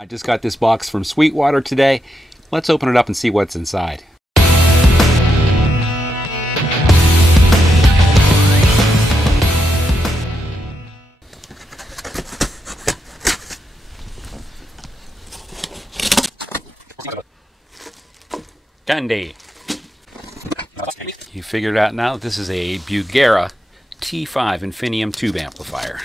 I just got this box from Sweetwater today. Let's open it up and see what's inside. Candy. You figured out now that this is a Bugera T5 Infinium tube amplifier.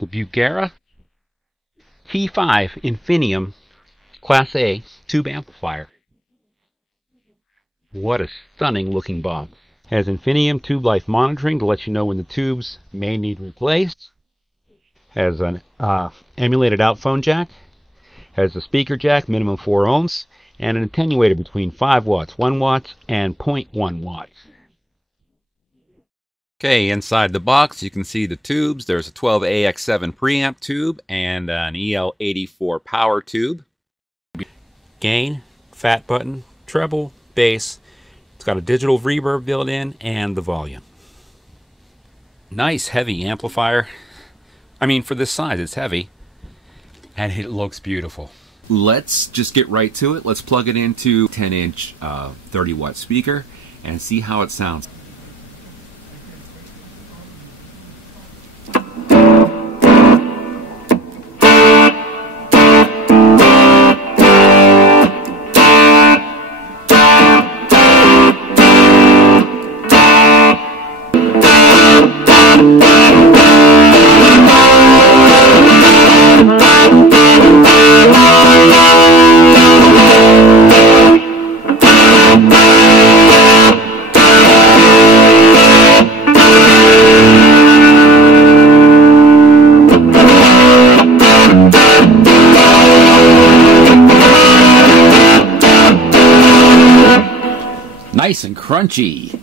The Bugera T5 Infinium Class A tube amplifier. What a stunning looking box. Has Infinium tube life monitoring to let you know when the tubes may need replaced. Has an emulated out phone jack. Has a speaker jack, minimum 4 ohms, and an attenuator between 5 watts, 1 watt, and 0.1 watts. Okay, inside the box you can see the tubes. There's a 12AX7 preamp tube and an EL84 power tube. Gain, fat button, treble, bass. It's got a digital reverb built in and the volume. Nice heavy amplifier. I mean, for this size it's heavy and it looks beautiful. Let's just get right to it. Let's plug it into 10-inch 30-watt speaker and see how it sounds. Nice and crunchy.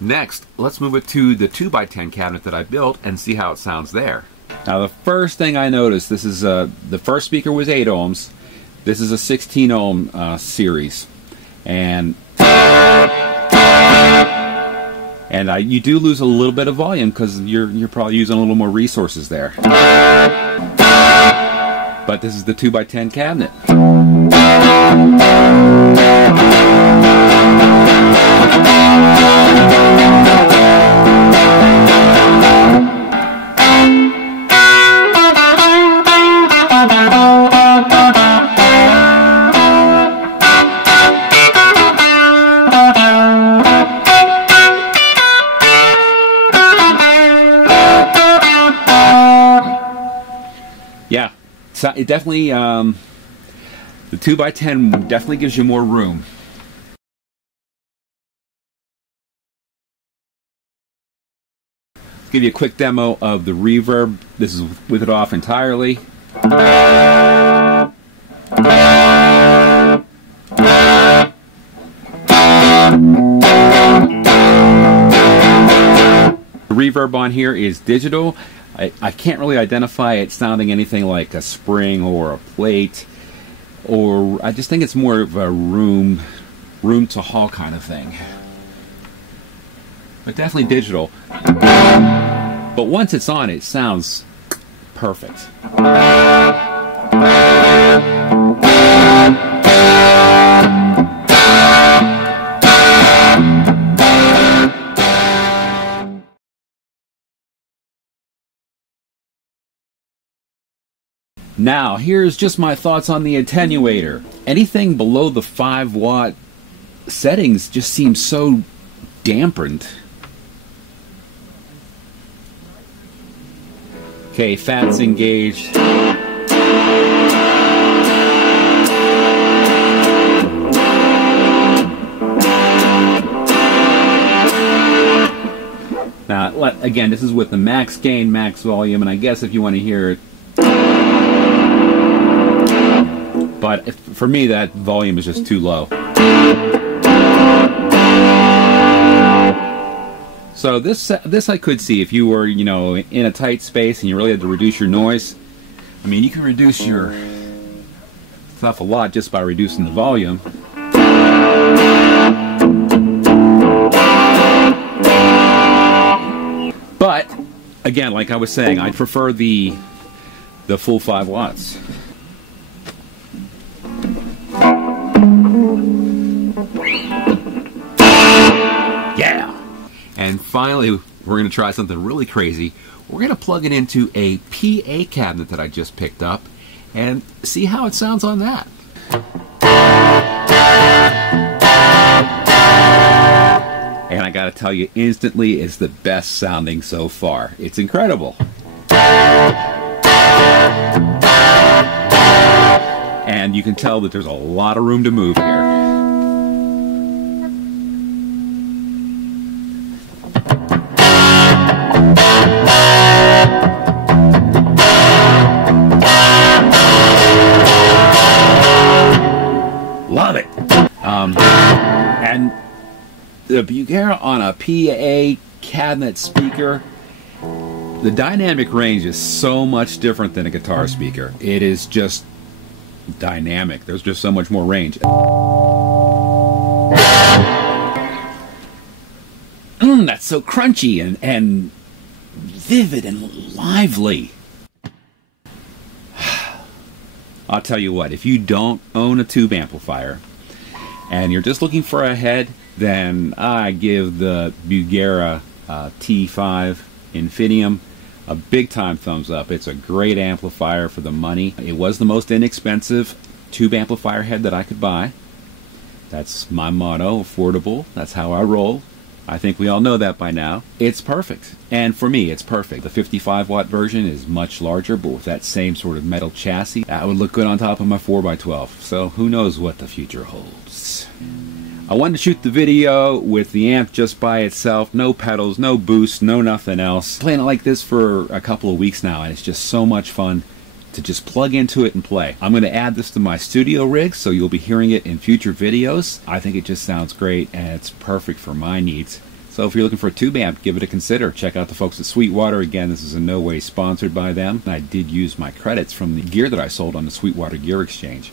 Next, let's move it to the 2x10 cabinet that I built and see how it sounds there. Now the first thing I noticed, this is the first speaker was 8 ohms. This is a 16 ohm series, and you do lose a little bit of volume because you're probably using a little more resources there. But this is the 2x10 cabinet. Yeah, so it definitely, the 2x10 definitely gives you more room. Give you a quick demo of the reverb. This is with it off entirely. The reverb on here is digital. I can't really identify it sounding anything like a spring or a plate, or I just think it's more of a room to hall kind of thing. But definitely digital. But once it's on, it sounds perfect. Now, here's just my thoughts on the attenuator. Anything below the 5 watt settings just seems so dampened. Okay, fat's engaged. Now, again, this is with the max gain, max volume, and I guess if you want to hear it. But for me, that volume is just too low. So this I could see if you were, you know, in a tight space and you really had to reduce your noise. I mean, you can reduce your stuff a lot just by reducing the volume. But again, like I was saying, I prefer the full 5 watts. Yeah. And finally, we're going to try something really crazy. We're going to plug it into a PA cabinet that I just picked up and see how it sounds on that. And I gotta tell you, instantly is the best sounding so far. It's incredible. And you can tell that there's a lot of room to move here. Love it. And the Bugera on a PA cabinet speaker, the dynamic range is so much different than a guitar speaker. It is just dynamic. There's just so much more range. That's so crunchy and vivid and lively. I'll tell you what, if you don't own a tube amplifier and you're just looking for a head, then I give the Bugera T5 Infinium a big time thumbs up. It's a great amplifier for the money. It was the most inexpensive tube amplifier head that I could buy. That's my motto, affordable. That's how I roll. I think we all know that by now. It's perfect. And for me, it's perfect. The 55 watt version is much larger, but with that same sort of metal chassis, that would look good on top of my 4x12. So who knows what the future holds. I wanted to shoot the video with the amp just by itself. No pedals, no boost, no nothing else. Playing it like this for a couple of weeks now, and it's just so much fun to just plug into it and play. I'm going to add this to my studio rig, so you'll be hearing it in future videos. I think it just sounds great, and it's perfect for my needs. So if you're looking for a tube amp, give it a consider. Check out the folks at Sweetwater. Again, this is in no way sponsored by them. I did use my credits from the gear that I sold on the Sweetwater Gear Exchange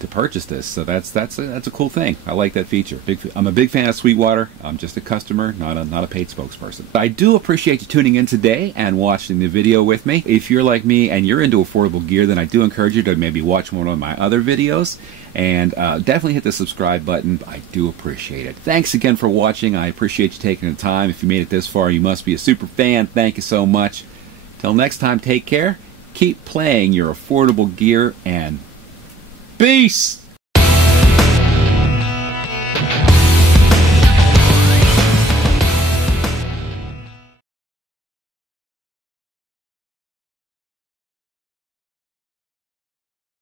to purchase this, so that's a cool thing. I like that feature. I'm a big fan of Sweetwater. I'm just a customer, not a paid spokesperson. I do appreciate you tuning in today and watching the video with me. If you're like me and you're into affordable gear, then I do encourage you to maybe watch one of my other videos, and definitely hit the subscribe button. I do appreciate it. Thanks again for watching. I appreciate you taking the time. If you made it this far, you must be a super fan. Thank you so much. Till next time, take care. Keep playing your affordable gear, and peace!